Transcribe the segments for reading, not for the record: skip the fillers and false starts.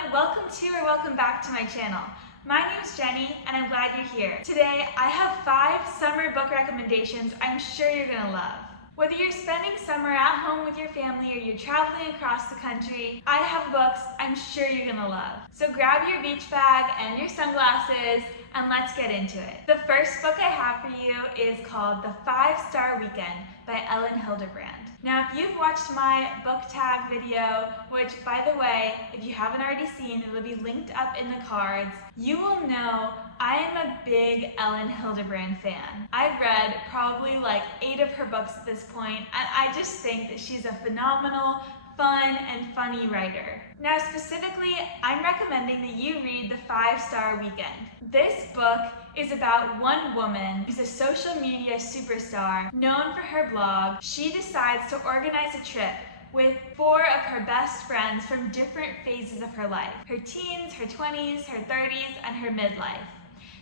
Welcome back to my channel. My name is Jenny and I'm glad you're here. Today I have 5 summer book recommendations I'm sure you're gonna love. Whether you're spending summer at home with your family or you're traveling across the country, I have books I'm sure you're gonna love. So grab your beach bag and your sunglasses and let's get into it. The first book I have for you is called The 5-Star Weekend by Elin Hilderbrand. Now, if you've watched my book tag video, which by the way, if you haven't already seen, it'll be linked up in the cards, you will know I am a big Elin Hilderbrand fan. I've read probably like 8 of her books at this point, and I just think that she's a phenomenal, fun, and funny writer. Now, specifically, I'm recommending that you read The 5-Star Weekend. This book is about one woman who's a social media superstar known for her blog. She decides to organize a trip with 4 of her best friends from different phases of her life: her teens, her 20s, her 30s, and her midlife.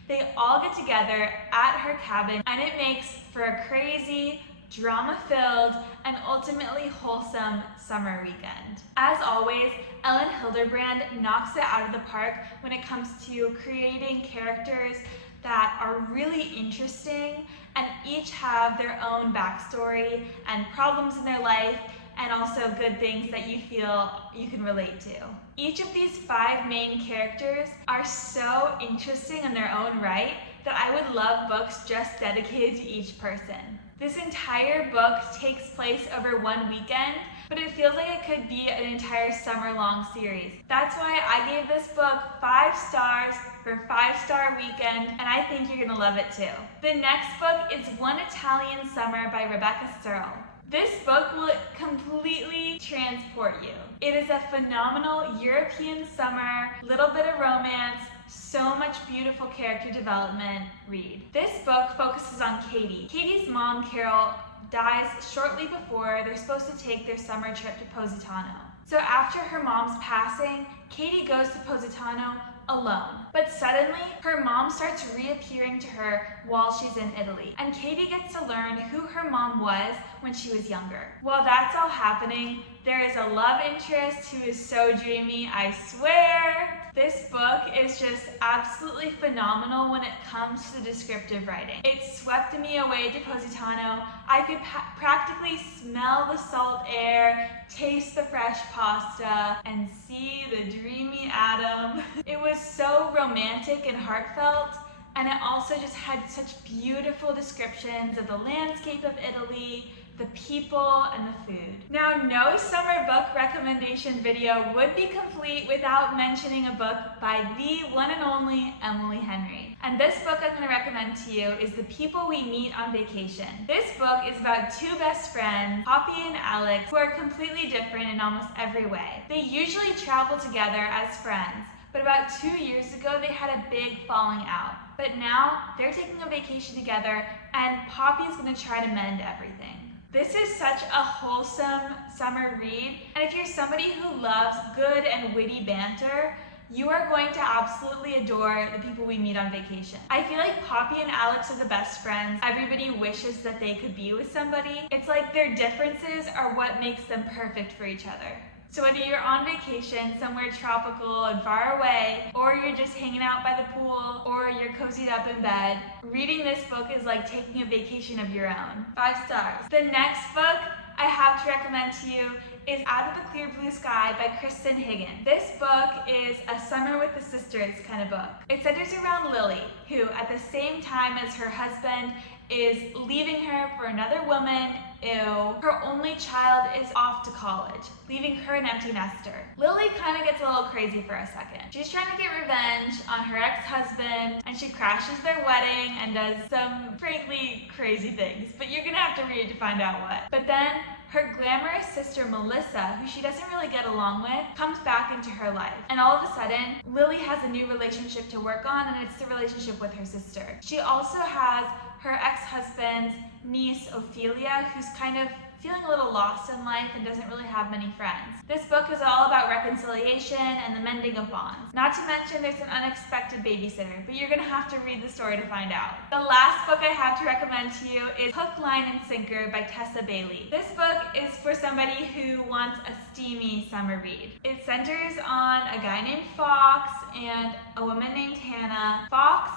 They all get together at her cabin, and it makes for a crazy, drama-filled, and ultimately wholesome summer weekend. As always, Elin Hilderbrand knocks it out of the park when it comes to creating characters that are really interesting and each have their own backstory and problems in their life, and also good things that you feel you can relate to. Each of these 5 main characters are so interesting in their own right that I would love books just dedicated to each person. This entire book takes place over one weekend, but it feels like it could be an entire summer-long series. That's why I gave this book 5 stars for 5-Star Weekend, and I think you're gonna love it too. The next book is One Italian Summer by Rebecca Searle. This book will completely transport you. It is a phenomenal European summer, little bit of romance, so much beautiful character development read. This book focuses on Katie. Katie's mom, Carol, dies shortly before they're supposed to take their summer trip to Positano. So after her mom's passing, Katie goes to Positano alone. But suddenly, her mom starts reappearing to her while she's in Italy, and Katie gets to learn who her mom was when she was younger. While that's all happening, there is a love interest who is so dreamy, I swear. This book is just absolutely phenomenal when it comes to descriptive writing. It swept me away to Positano. I could practically smell the salt air, taste the fresh pasta, and see the dreamy Adam. It was so romantic and heartfelt, and it also just had such beautiful descriptions of the landscape of Italy, the people, and the food. Now, no summer book recommendation video would be complete without mentioning a book by the one and only Emily Henry. And this book I'm going to recommend to you is The People We Meet on Vacation. This book is about 2 best friends, Poppy and Alex, who are completely different in almost every way. They usually travel together as friends, but about 2 years ago they had a big falling out. But now they're taking a vacation together, and Poppy's going to try to mend everything. This is such a wholesome summer read, and if you're somebody who loves good and witty banter, you are going to absolutely adore The People We Meet on Vacation. I feel like Poppy and Alex are the best friends. Everybody wishes that they could be with somebody. It's like their differences are what makes them perfect for each other. So whether you're on vacation somewhere tropical and far away, or you're just hanging out by the pool, or you're cozied up in bed, reading this book is like taking a vacation of your own. 5 stars. The next book I have to recommend to you is Out of the Clear Blue Sky by Kristen Higgins. This book is a summer with the sisters kind of book. It centers around Lily, who at the same time as her husband is leaving her for another woman. Her only child is off to college, leaving her an empty nester. Lily kind of gets a little crazy for a second. She's trying to get revenge on her ex-husband, and she crashes their wedding and does some frankly crazy things, but you're gonna have to read to find out what. But then her glamorous sister Melissa, who she doesn't really get along with, comes back into her life. And all of a sudden, Lily has a new relationship to work on, and it's the relationship with her sister. She also has her ex-husband's niece, Ophelia, who's kind of feeling a little lost in life and doesn't really have many friends. This book is all about reconciliation and the mending of bonds. Not to mention there's an unexpected babysitter, but you're gonna have to read the story to find out. The last book I have to recommend to you is Hook, Line, and Sinker by Tessa Bailey. This book is for somebody who wants a steamy summer read. It centers on a guy named Fox and a woman named Hannah. Fox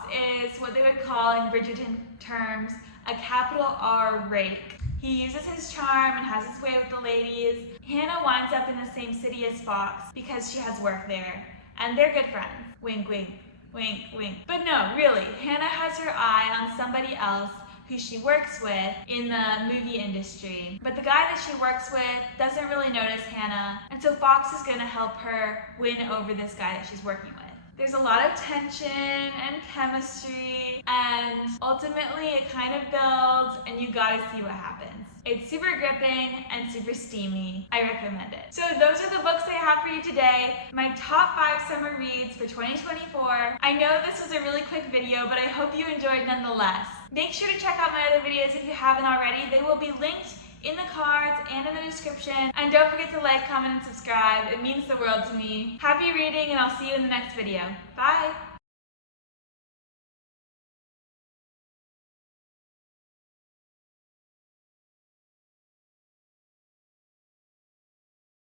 is what they would call in Bridgerton terms a capital R rake. He uses his charm and has his way with the ladies. Hannah winds up in the same city as Fox because she has work there, and they're good friends. Wink, wink, wink, wink. But no, really, Hannah has her eye on somebody else who she works with in the movie industry. But the guy that she works with doesn't really notice Hannah, and so Fox is gonna help her win over this guy that she's working with. There's a lot of tension and chemistry, and ultimately it kind of builds, and you gotta see what happens. It's super gripping and super steamy. I recommend it. So those are the books I have for you today. My top 5 summer reads for 2024. I know this was a really quick video, but I hope you enjoyed nonetheless. Make sure to check out my other videos if you haven't already. They will be linked in the cards and in the description. And don't forget to like, comment, and subscribe. It means the world to me. Happy reading, and I'll see you in the next video. Bye!